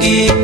give